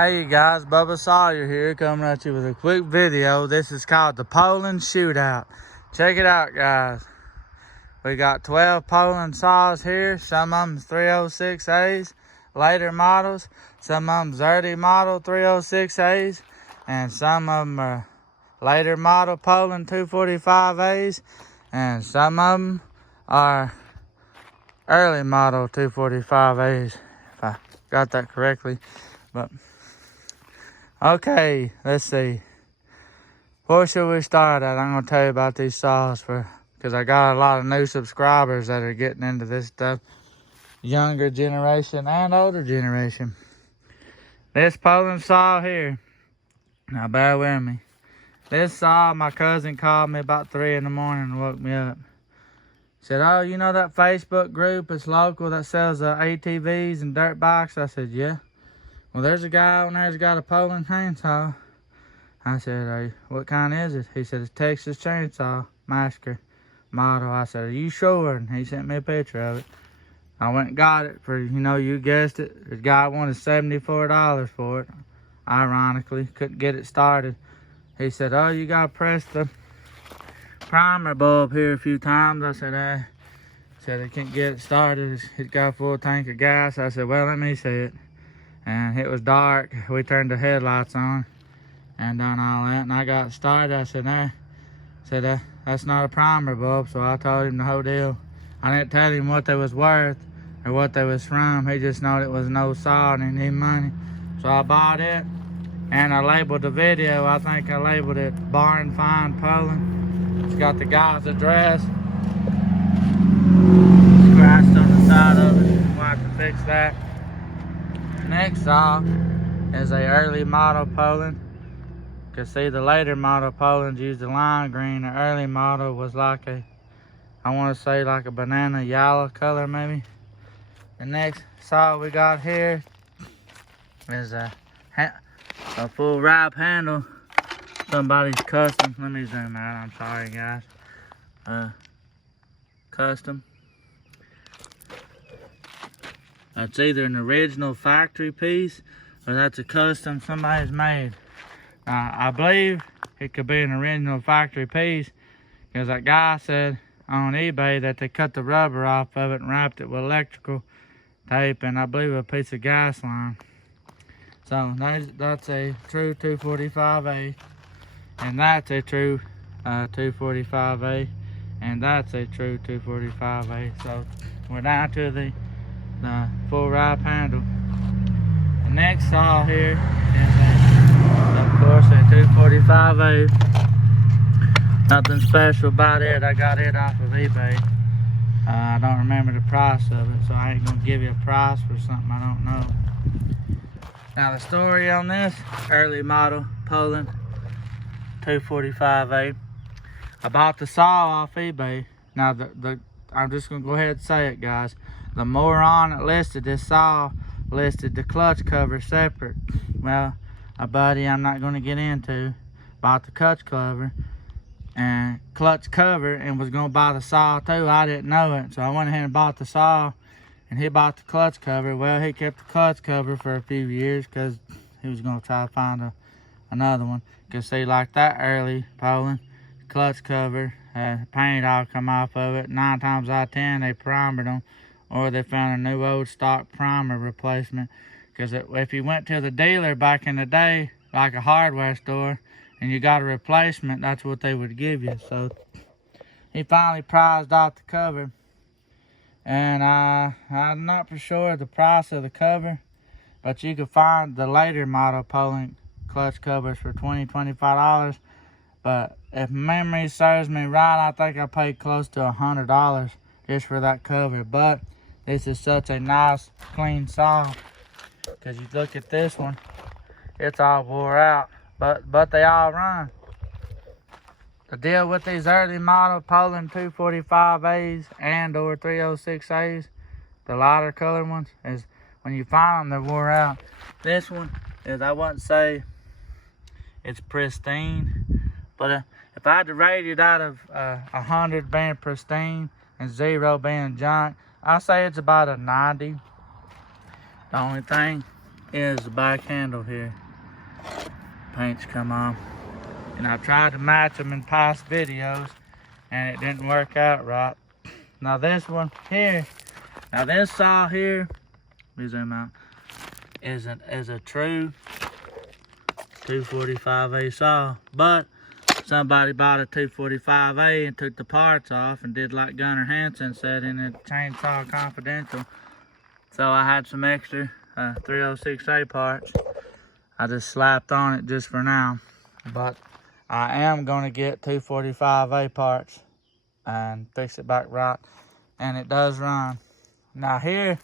Hey you guys, Bubba Sawyer here, coming at you with a quick video. This is called the Poulan shootout. Check it out, guys. We got 12 Poulan saws here. Some of them 306As, later models. Some of them early model 306As, and some of them are later model Poulan 245As, and some of them are early model 245As, if I got that correctly. But okay, let's see. Where should we start at? I'm gonna tell you about these saws because I got a lot of new subscribers that are getting into this stuff. Younger generation and older generation. This Poulan saw here. Now bear with me. This saw, my cousin called me about 3 in the morning and woke me up. Said, "Oh, you know that Facebook group? It's local that sells ATVs and dirt bikes." I said, "Yeah." "Well, there's a guy on there who's got a Poulan chainsaw." I said, "Hey, what kind is it?" He said, "It's Texas Chainsaw Massacre model." I said, "Are you sure?" And he sent me a picture of it. I went and got it for, you guessed it. The guy wanted $74 for it. Ironically, couldn't get it started. He said, "Oh, you got to press the primer bulb here a few times." I said, Said he can't get it started. It's got a full tank of gas. I said, "Well, let me see it." And it was dark. We turned the headlights on and done all that, and I got started. I said, "That's not a primer bulb." So I told him the whole deal. I didn't tell him what they was worth or what they was from. He just knew it was an old saw and he needed money. So I bought it, and I labeled the video. I think I labeled it Barn Find Poulan. It's got the guy's address scratched on the side of it. We'll have to fix that. Next saw is a early model Poulan. You can see the later model Poulans used the lime green. The early model was like I want to say like a banana yellow color maybe. The next saw we got here is a full wrap handle. Somebody's custom. Let me zoom out. I'm sorry, guys. Custom. It's either an original factory piece or that's a custom somebody's made. I believe it could be an original factory piece because that guy said on eBay that they cut the rubber off of it and wrapped it with electrical tape and I believe a piece of gas line. So that's a true 245A, and that's a true 245A, and that's a true 245A. So we're down to the full wrap handle. The next saw here is of course a 245A. Nothing special about it. I got it off of eBay. I don't remember the price of it, so I ain't gonna give you a price for something I don't know. Now the story on this early model Poulan 245A. I bought the saw off eBay. Now I'm just gonna go ahead and say it, guys. The moron that listed this saw listed the clutch cover separate. Well, a buddy I'm not going to get into bought the clutch cover and was going to buy the saw too. I didn't know it, so I went ahead and bought the saw, and he bought the clutch cover. Well, he kept the clutch cover for a few years because he was going to try to find another one. Because see, like that early Poulan clutch cover had paint all come off of it. 9 times out of 10 they primered them, or they found a new old stock primer replacement. Because if you went to the dealer back in the day, like a hardware store, and you got a replacement, that's what they would give you. So he finally prized off the cover, and I'm not for sure the price of the cover, but you could find the later model Poulan clutch covers for $20–$25. But if memory serves me right, I think I paid close to $100 just for that cover. But this is such a nice clean saw, because you look at this one, it's all wore out, but they all run. The deal with these early model Poulan 245As and or 306As, the lighter color ones, is when you find them, they're wore out. This one is, I wouldn't say it's pristine, but if I had to rate it out of 100 being pristine and 0 being junk, I say it's about a 90. The only thing is the back handle here. Paint's come on. And I've tried to match them in past videos and it didn't work out right. Now this one here, now this saw here, let me zoom out, is a true 245A saw. But somebody bought a 245A and took the parts off and did like Gunnar Hansen said in the Chainsaw Confidential. So I had some extra 306A parts. I just slapped on it just for now. But I am gonna get 245A parts and fix it back right. And it does run. Now here,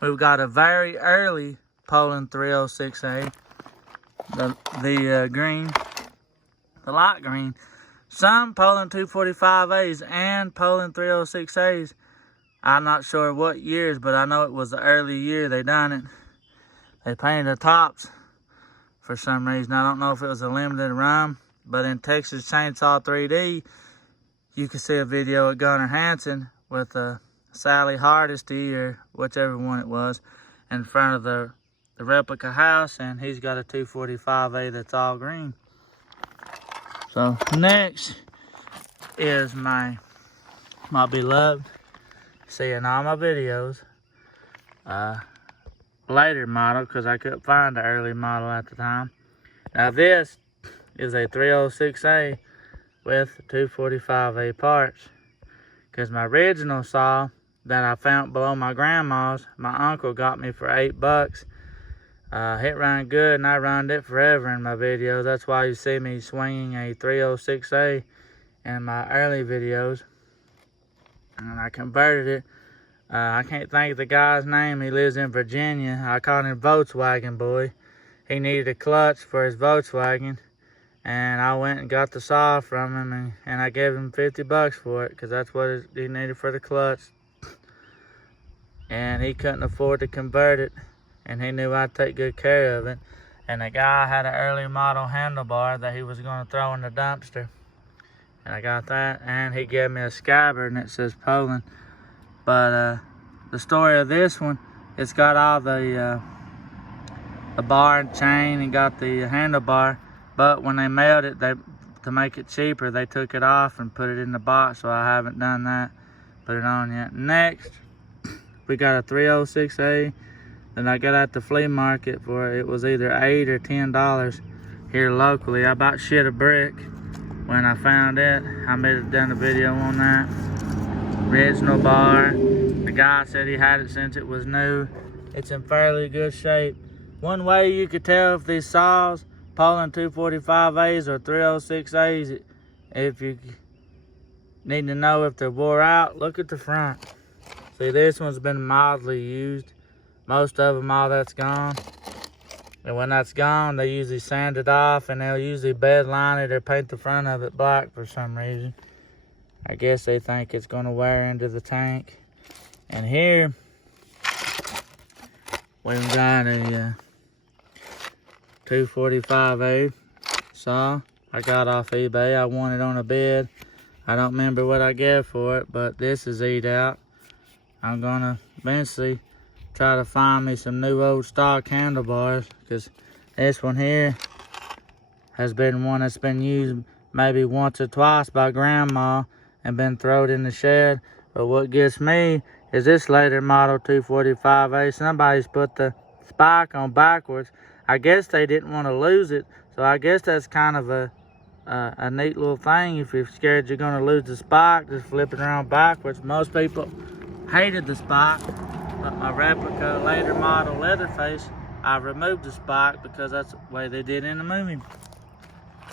we've got a very early Poulan 306A. The green, the light green. Some Poulan 245As and Poulan 306As, I'm not sure what years, but I know it was the early year they done it. They painted the tops for some reason. I don't know if it was a limited run, but in Texas Chainsaw 3D, you can see a video of Gunnar Hansen with Sally Hardesty, or whichever one it was, in front of the replica house, and he's got a 245A that's all green. So next is my beloved, see in all my videos, later model, because I couldn't find the early model at the time. Now this is a 306A with 245A parts, because my original saw that I found below my grandma's, my uncle got me for $8. It ran good, and I run it forever in my videos. That's why you see me swinging a 306A in my early videos. And I converted it. I can't think of the guy's name. He lives in Virginia. I called him Volkswagen Boy. He needed a clutch for his Volkswagen. And I went and got the saw from him, and I gave him $50 for it, because that's what he needed for the clutch. And he couldn't afford to convert it, and he knew I'd take good care of it. And the guy had an early model handlebar that he was going to throw in the dumpster. And I got that, and he gave me a scabbard, and it says Poulan. But the story of this one, it's got all the bar and chain, and got the handlebar. But when they mailed it, to make it cheaper, they took it off and put it in the box, so I haven't done that, put it on yet. Next, we got a 306A that I got at the flea market for, it was either $8 or $10 here locally. I about shit a brick when I found it. I may have done a video on that. Original bar. The guy said he had it since it was new. It's in fairly good shape. One way you could tell if these saws, Poulan 245As or 306As, if you need to know if they're wore out, look at the front. See, this one's been mildly used. Most of them, all that's gone. And when that's gone, they usually sand it off, and they'll usually bed line it or paint the front of it black for some reason. I guess they think it's gonna wear into the tank. And here, we've got a 245A saw I got off eBay. I won it on a bid. I don't remember what I gave for it, but this is eat out. I'm gonna eventually try to find me some new old stock handlebars, because this one here has been one that's been used maybe once or twice by grandma and been thrown in the shed. But what gets me is this later model 245A. Somebody's put the spike on backwards. I guess they didn't want to lose it, so I guess that's kind of a neat little thing. If you're scared you're going to lose the spike, just flip it around backwards. Most people hated the spike, but my replica later model Leatherface, I removed the spike because that's the way they did in the movie.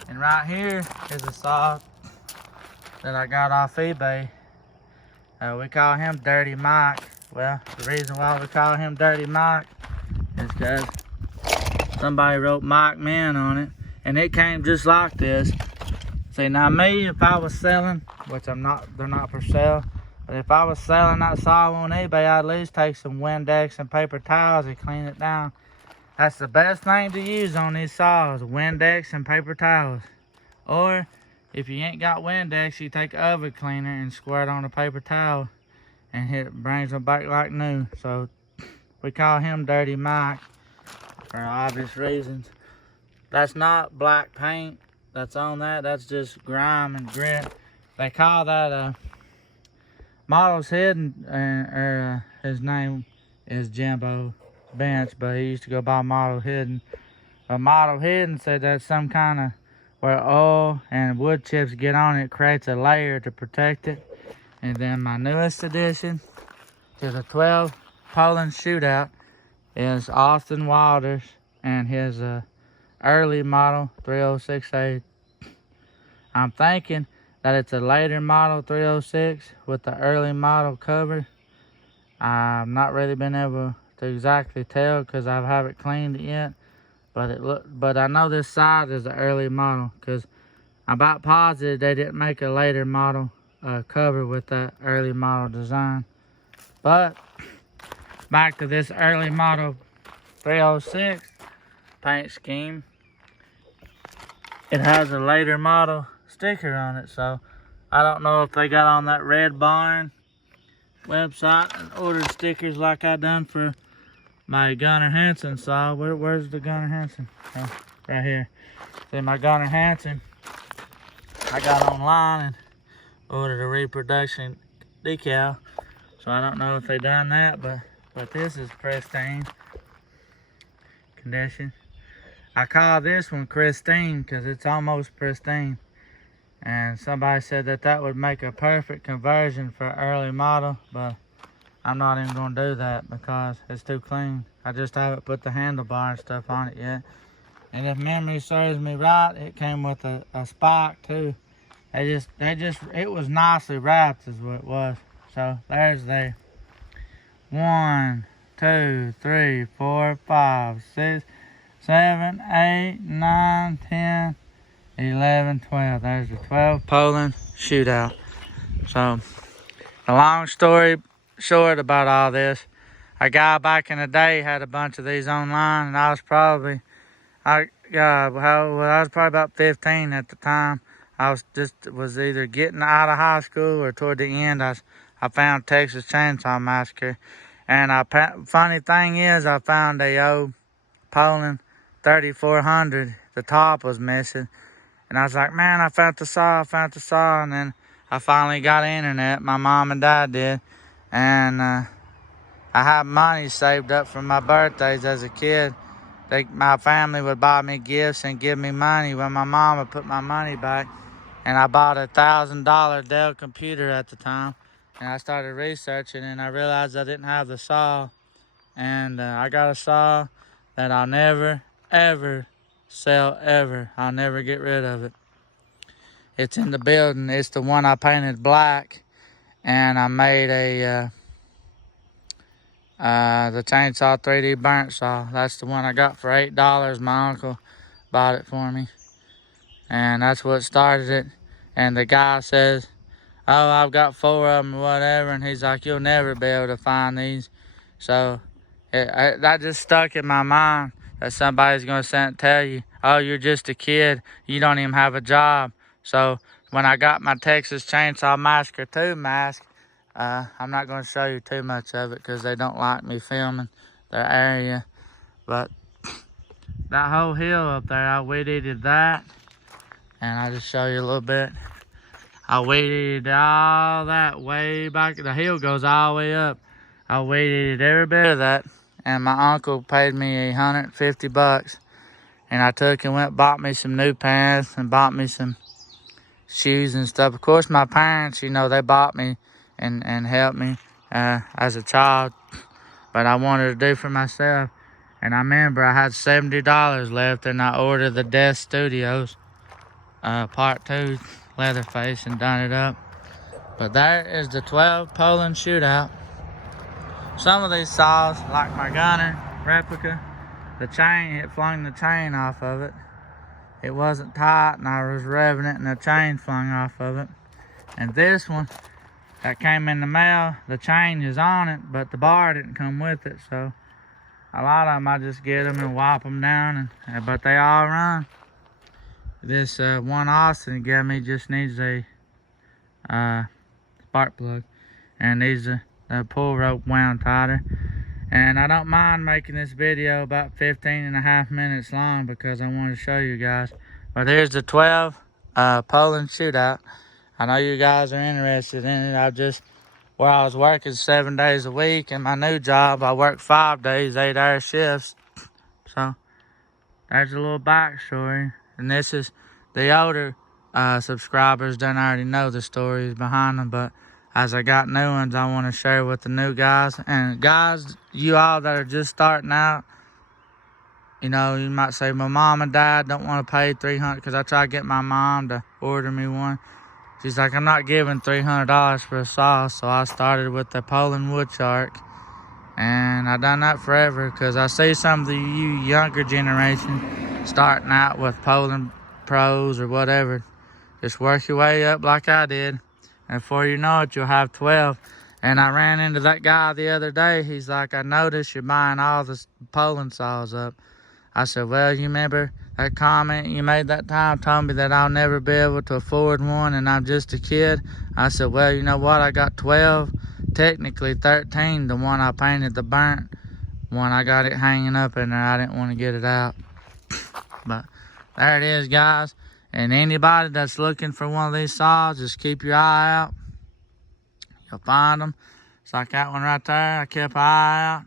And right here is a saw that I got off eBay. We call him Dirty Mike. Well, the reason why we call him Dirty Mike is because somebody wrote Mike Man on it, and it came just like this. See, now me, if I was selling, which I'm not, they're not for sale, but if I was selling that saw on eBay, I'd at least take some Windex and paper towels and clean it down. That's the best thing to use on these saws, Windex and paper towels. Or if you ain't got Windex, you take oven cleaner and squirt on a paper towel, and it brings them back like new. So we call him Dirty Mike. for obvious reasons. That's not black paint that's on that. That's just grime and grit. They call that Model's Hidden, or his name is Jimbo Bench, but he used to go by Model Hidden. A Model Hidden said that's some kind of where oil and wood chips get on it, creates a layer to protect it. And then my newest addition to the 12 Poulan shootout is Austin Wilder's and his early model 3068. I'm thinking that it's a later model 306 with the early model cover. I've not really been able to exactly tell because I haven't cleaned it yet. But I know this side is the early model because I'm about positive they didn't make a later model cover with that early model design. But back to this early model 306 paint scheme. It has a later model sticker on it, so I don't know if they got on that Red Barn website and ordered stickers like I done for my Gunnar Hansen saw. Where's the Gunnar Hansen? Oh, right here. See, my Gunnar Hansen, I got online and ordered a reproduction decal. So I don't know if they done that, but this is pristine condition. I call this one Christine because it's almost pristine. And somebody said that would make a perfect conversion for early model, but I'm not even going to do that because it's too clean. I just haven't put the handlebar and stuff on it yet. And if memory serves me right, it came with a spike too. It was nicely wrapped is what it was. So there's the 1, 2, 3, 4, 5, 6, 7, 8, 9, 10, 11, 12. There's the 12 Poulan shootout. So the long story short about all this, a guy back in the day had a bunch of these online, and I was probably about 15 at the time. I was either getting out of high school or toward the end. I found Texas Chainsaw Massacre, and funny thing is, I found a old Poulan 3400. The top was missing, and I was like, man, I found the saw, and then I finally got internet. My mom and dad did, and I had money saved up from my birthdays as a kid. My family would buy me gifts and give me money when my mom would put my money back. And I bought a $1,000 Dell computer at the time. And I started researching, and I realized I didn't have the saw. And I got a saw that I'll never, ever sell, ever. I'll never get rid of it. It's in the building. It's the one I painted black. And I made the Chainsaw 3D burnt saw. That's the one I got for $8. My uncle bought it for me. And that's what started it. And the guy says, oh, I've got 4 of them or whatever. And he's like, you'll never be able to find these. So that just stuck in my mind that somebody's going to tell you, oh, you're just a kid. You don't even have a job. So when I got my Texas Chainsaw Massacre 2 mask, I'm not going to show you too much of it because they don't like me filming their area. But that whole hill up there, I weed-eated that. And I'll just show you a little bit. I weed-eated all that way back. The hill goes all the way up. I weed-eated every bit of that. And my uncle paid me $150. And I took and went bought me some new pants and bought me some shoes and stuff. Of course, my parents, they bought me and helped me as a child. But I wanted to do for myself. And I remember I had $70 left, and I ordered the Death Studios Part 2 Leatherface and done it up. But there is the 12 Poulan shootout. Some of these saws, like my Gunner replica, the chain, it flung the chain off of it. It wasn't tight, and I was revving it, and the chain flung off of it. And this one that came in the mail, the chain is on it, but the bar didn't come with it. So a lot of them, I just get them and wipe them down, but they all run. This one Austin gave me just needs a spark plug, and needs the pull rope wound tighter. And I don't mind making this video about 15.5 minutes long because I want to show you guys. But here's the 12 Poulan shootout. I know you guys are interested in it. Where I was working 7 days a week, and my new job, I work 5 days, 8-hour shifts. So there's a little backstory. And this is the older subscribers don't already know the stories behind them, but as I got new ones, I want to share with the new guys. And guys, you all that are just starting out, you know, you might say, my mom and dad don't want to pay $300, because I tried to get my mom to order me one. She's like, I'm not giving $300 for a saw. So I started with the Poulan wood shark. And I done that forever, because I see some of the you younger generation starting out with Poulan Pros or whatever. Just work your way up like I did. And before you know it, you'll have 12. And I ran into that guy the other day. He's like, I noticed you're buying all the Poulan saws up. I said, well, you remember that comment you made that time, told me that I'll never be able to afford one and I'm just a kid? I said, well, you know what? I got 12, technically 13. The one I painted the burnt one, I got it hanging up in there. I didn't want to get it out. But there it is, guys. And anybody that's looking for one of these saws, just keep your eye out. You'll find them. It's like that one right there. I kept an eye out.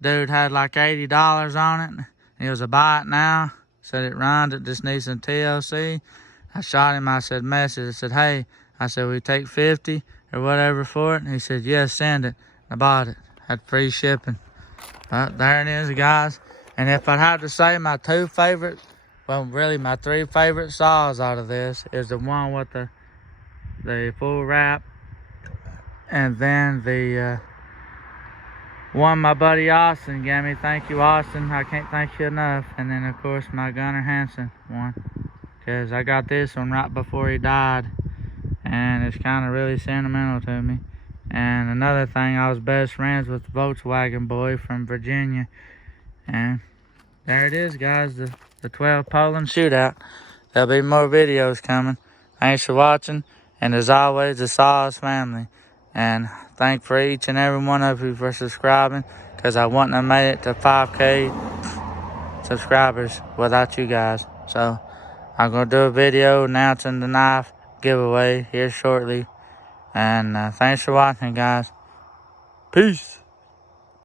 Dude had like $80 on it. He was a buy it now. Said it runs, it just needs some TLC. I shot him, I said, message. I said, hey, I said, will you take 50 or whatever for it? And he said, yes, send it. I bought it. Had free shipping. But there it is, guys. And if I'd have to say my two favorite, well, really my three favorite saws out of this is the one with the full wrap. And then the one my buddy Austin gave me. Thank you, Austin. I can't thank you enough. And then, of course, my Gunnar Hansen one. Because I got this one right before he died. And it's kind of really sentimental to me. And another thing, I was best friends with the Volkswagen boy from Virginia. And there it is, guys. The 12 Poulan shootout. There'll be more videos coming. Thanks for watching. And as always, the Saws family. And thank for each and every one of you for subscribing, because I wouldn't have made it to 5K subscribers without you guys. So I'm going to do a video announcing the knife giveaway here shortly. And thanks for watching, guys. Peace.